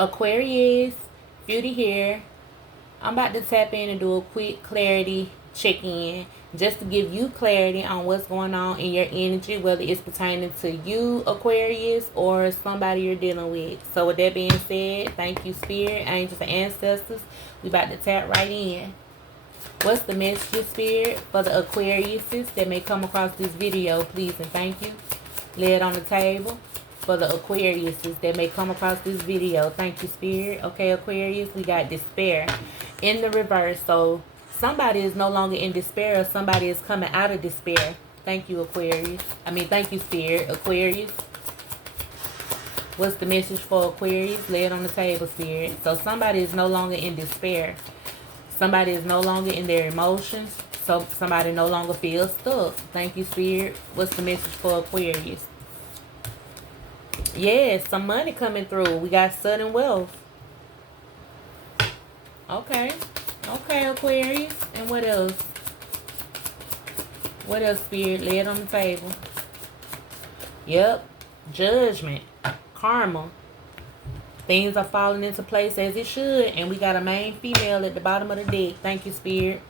Aquarius, Beauty here. I'm about to tap in and do a quick clarity check-in just to give you clarity on what's going on in your energy, whether it's pertaining to you, Aquarius, or somebody you're dealing with. So with that being said, thank you, Spirit, angels, and ancestors. We about to tap right in. What's the message, Spirit, for the Aquariuses that may come across this video, please and thank you. Lay it on the table. For the Aquariuses that may come across this video, thank you, Spirit. Okay, Aquarius, we got despair in the reverse. So somebody is no longer in despair, or somebody is coming out of despair. Thank you, Aquarius. Thank you, Spirit. Aquarius, what's the message for Aquarius? Lay it on the table, Spirit. So somebody is no longer in despair. Somebody is no longer in their emotions. So somebody no longer feels stuck. Thank you, Spirit. What's the message for Aquarius? Yes, some money coming through. We got sudden wealth. Okay. Okay, Aquarius. And what else? What else, Spirit? Lay it on the table. Yep. Judgment. Karma. Things are falling into place as it should. And we got a main female at the bottom of the deck. Thank you, Spirit.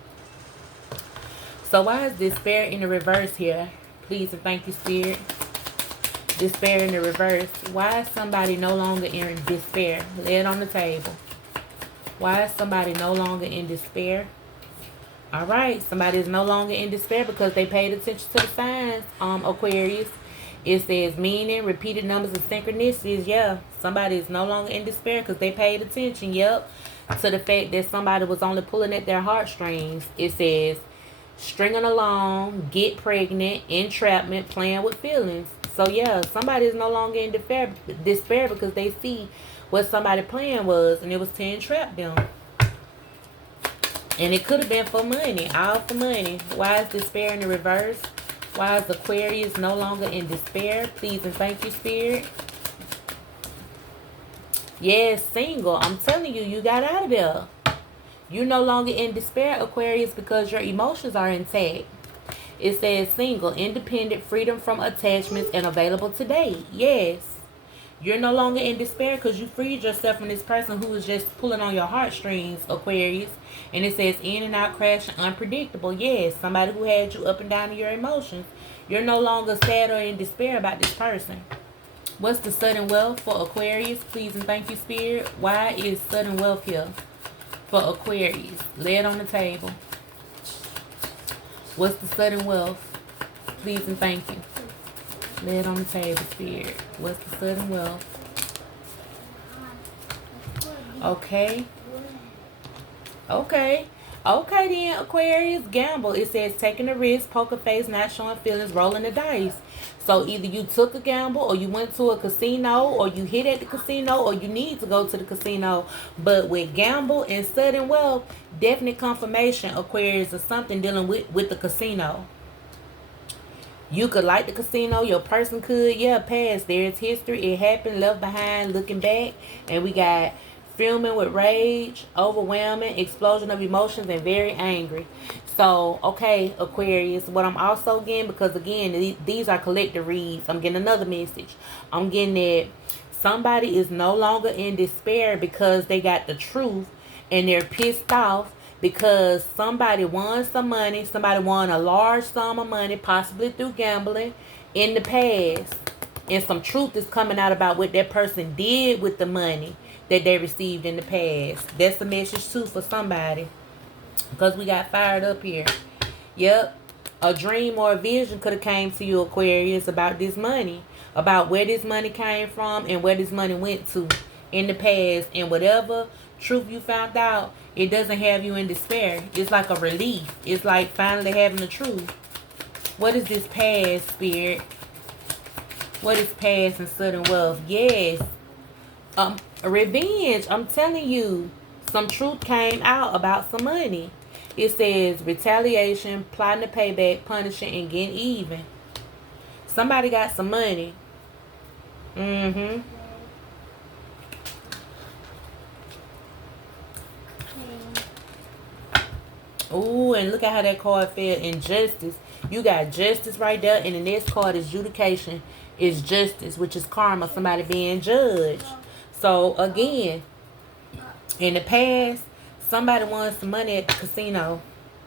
So why is despair in the reverse here? Please and thank you, Spirit. Despair in the reverse. Why is somebody no longer in despair? Lay it on the table. Why is somebody no longer in despair? All right. Somebody is no longer in despair because they paid attention to the signs, Aquarius. It says meaning, repeated numbers, and synchronicities. Yeah. Somebody is no longer in despair because they paid attention. Yep. To the fact that somebody was only pulling at their heartstrings. It says stringing along, get pregnant, entrapment, playing with feelings. So yeah, somebody is no longer in despair because they see what somebody's plan was, and it was to entrap them. And it could have been for money, all for money. Why is despair in the reverse? Why is Aquarius no longer in despair? Please and thank you, Spirit. Yes, single. I'm telling you, you got out of there. You're no longer in despair, Aquarius, because your emotions are intact. It says single, independent, freedom from attachments, and available today. Yes. You're no longer in despair because you freed yourself from this person who was just pulling on your heartstrings, Aquarius. And it says in and out, crashing, unpredictable. Yes. Somebody who had you up and down in your emotions. You're no longer sad or in despair about this person. What's the sudden wealth for Aquarius? Please and thank you, Spirit. Why is sudden wealth here for Aquarius? Lay it on the table. What's the sudden wealth? Please and thank you. Lay it on the table, Spirit. What's the sudden wealth? Okay. Okay. Okay then, Aquarius. Gamble. It says taking a risk, poker face, not showing feelings, rolling the dice. So either you took a gamble, or you went to a casino, or you hit at the casino, or you need to go to the casino. But with gamble and sudden wealth, definite confirmation, Aquarius, of something dealing with the casino. You could like the casino, your person could. Yeah, past. There's history. It happened, left behind, looking back. And we got fuming with rage, overwhelming, explosion of emotions, and very angry. So, okay, Aquarius, what I'm also getting, because again, these are collective reads. I'm getting another message. I'm getting that somebody is no longer in despair because they got the truth and they're pissed off because somebody won some money. Somebody won a large sum of money, possibly through gambling, in the past. And some truth is coming out about what that person did with the money that they received in the past. That's a message too for somebody. Because we got fired up here. Yep. A dream or a vision could have came to you, Aquarius, about this money. About where this money came from and where this money went to in the past. And whatever truth you found out, it doesn't have you in despair. It's like a relief. It's like finally having the truth. What is this past, Spirit? What is past and sudden wealth? Yes. Revenge. I'm telling you. Some truth came out about some money. It says retaliation, plotting to pay back, punishing, and getting even. Somebody got some money. Mm-hmm. Ooh, and look at how that card fell. Injustice. You got justice right there. And the next card is adjudication. Is justice, which is karma. Somebody being judged. So again, in the past, somebody won some money at the casino.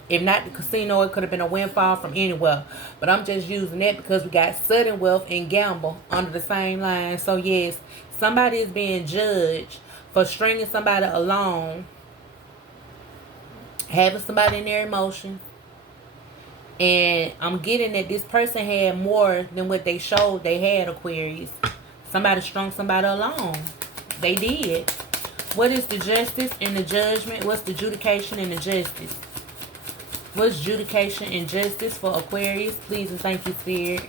If not the casino, it could have been a windfall from anywhere. But I'm just using that because we got sudden wealth and gamble under the same line. So yes, somebody is being judged for stringing somebody along, having somebody in their emotions. And I'm getting that this person had more than what they showed they had, Aquarius. Somebody strung somebody along. They did. What is the justice and the judgment? What's the adjudication and the justice? What's adjudication and justice for Aquarius? Please and thank you, Spirit.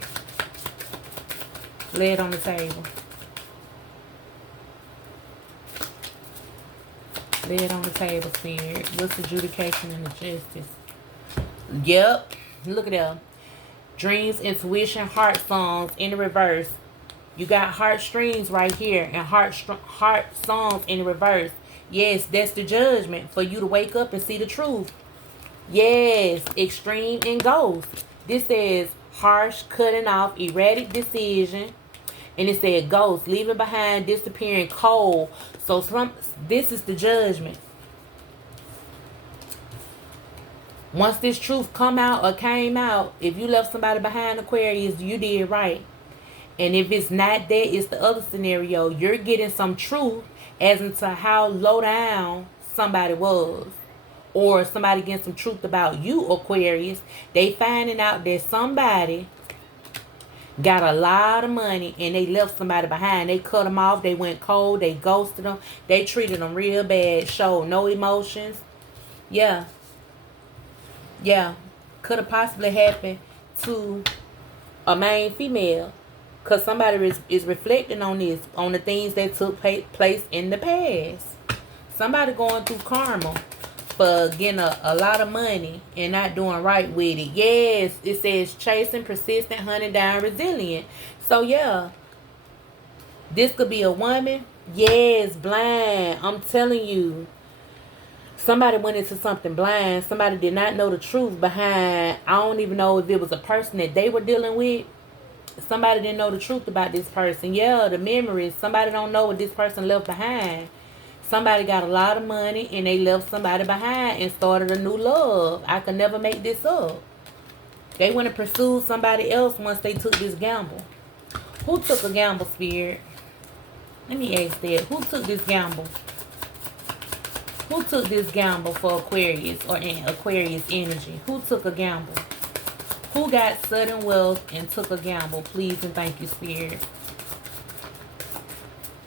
Lay it on the table. Lay it on the table, Spirit. What's the adjudication and the justice? Yep. Look at them. Dreams, intuition, heart songs in the reverse. You got heartstrings right here and heart songs in the reverse. Yes, that's the judgment for you to wake up and see the truth. Yes, extreme and ghost. This says harsh, cutting off, erratic decision. And it said ghost, leaving behind, disappearing, cold. So this is the judgment. Once this truth come out or came out, if you left somebody behind, Aquarius, you did right. And if it's not that, it's the other scenario. You're getting some truth as into how low down somebody was. Or somebody getting some truth about you, Aquarius. They finding out that somebody got a lot of money and they left somebody behind. They cut them off. They went cold. They ghosted them. They treated them real bad. Showed no emotions. Yeah. Yeah. Could have possibly happened to a main female. Because somebody is reflecting on this. On the things that took place in the past. Somebody going through karma for getting a lot of money and not doing right with it. Yes, it says chasing, persistent, hunting down, resilient. So yeah, this could be a woman. Yes, blind. I'm telling you, somebody went into something blind. Somebody did not know the truth behind. I don't even know if it was a person that they were dealing with. Somebody didn't know the truth about this person. Yeah, the memories. Somebody don't know what this person left behind. Somebody got a lot of money and they left somebody behind and started a new love. I could never make this up. They went and pursued somebody else once they took this gamble. Who took a gamble, Spirit? Let me ask that. Who took this gamble? Who took this gamble for Aquarius or in Aquarius energy? Who took a gamble? Who got sudden wealth and took a gamble? Please and thank you, Spirit.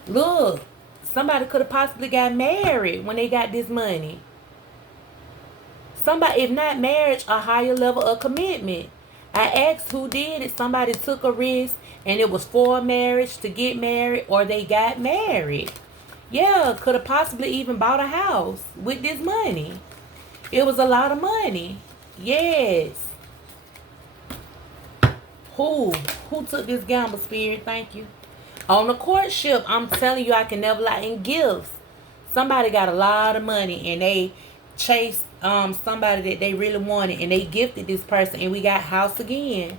Look. Somebody could have possibly got married when they got this money. Somebody, if not marriage, a higher level of commitment. I asked who did it. Somebody took a risk and it was for marriage, to get married, or they got married. Yeah, could have possibly even bought a house with this money. It was a lot of money. Yes. Who took this gamble, Spirit? Thank you. On the courtship, I'm telling you, I can never lie. In gifts, somebody got a lot of money and they chased somebody that they really wanted and they gifted this person and we got house again.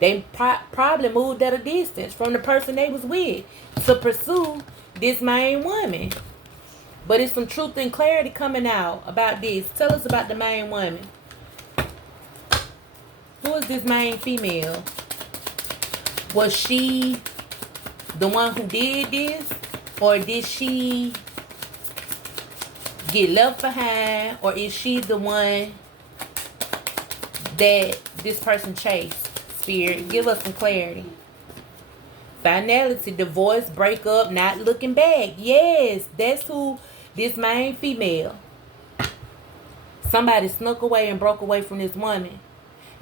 They probably moved at a distance from the person they was with to pursue this main woman. But it's some truth and clarity coming out about this. Tell us about the main woman. Who is this main female? Was she the one who did this, or did she get left behind, or is she the one that this person chased? Spirit, give us some clarity. Finality, divorce, breakup, not looking back. Yes, that's who this main female. Somebody snuck away and broke away from this woman.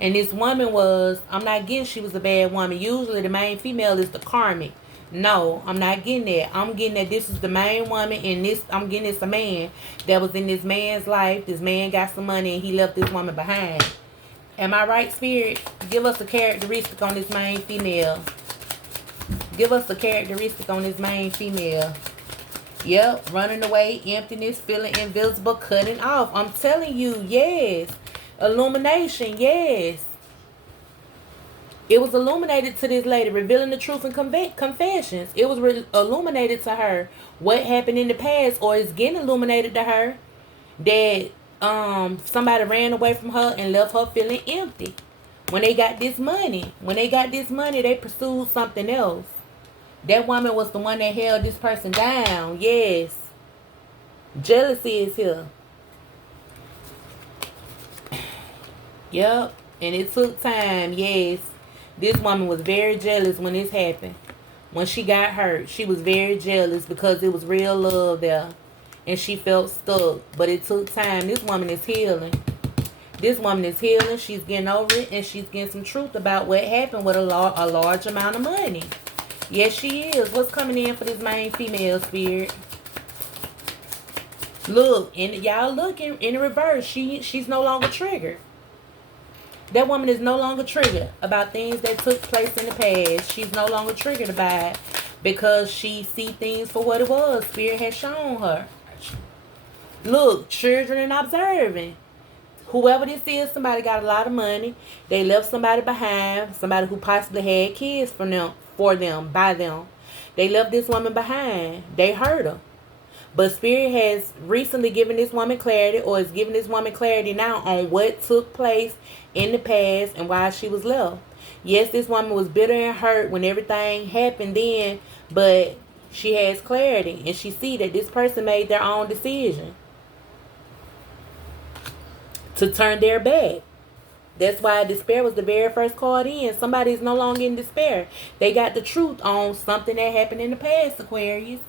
And this woman was, I'm not getting she was a bad woman. Usually the main female is the karmic. No, I'm not getting that. I'm getting that this is the main woman, and this, I'm getting this a man that was in this man's life. This man got some money and he left this woman behind. Am I right, Spirit? Give us a characteristic on this main female. Give us a characteristic on this main female. Yep, running away, emptiness, feeling invisible, cutting off. I'm telling you, yes. Illumination, yes. It was illuminated to this lady, revealing the truth and confessions. It was illuminated to her what happened in the past, or it's getting illuminated to her that somebody ran away from her and left her feeling empty. When they got this money, they pursued something else. That woman was the one that held this person down. Yes. Jealousy is here. Yep. And it took time. Yes. This woman was very jealous when this happened. When she got hurt, she was very jealous because it was real love there. And she felt stuck. But it took time. This woman is healing. This woman is healing. She's getting over it. And she's getting some truth about what happened with a large amount of money. Yes, she is. What's coming in for this main female spirit? Look, and y'all looking in the reverse. She's no longer triggered. That woman is no longer triggered about things that took place in the past. She's no longer triggered about it because she see things for what it was. Spirit has shown her. Look, children and observing. Whoever this is, somebody got a lot of money. They left somebody behind. Somebody who possibly had kids by them. They left this woman behind. They hurt her. But Spirit has recently given this woman clarity, or is giving this woman clarity now on what took place in the past and why she was left. Yes, this woman was bitter and hurt when everything happened then, but she has clarity and she see that this person made their own decision to turn their back. That's why despair was the very first card in. Somebody is no longer in despair. They got the truth on something that happened in the past, Aquarius.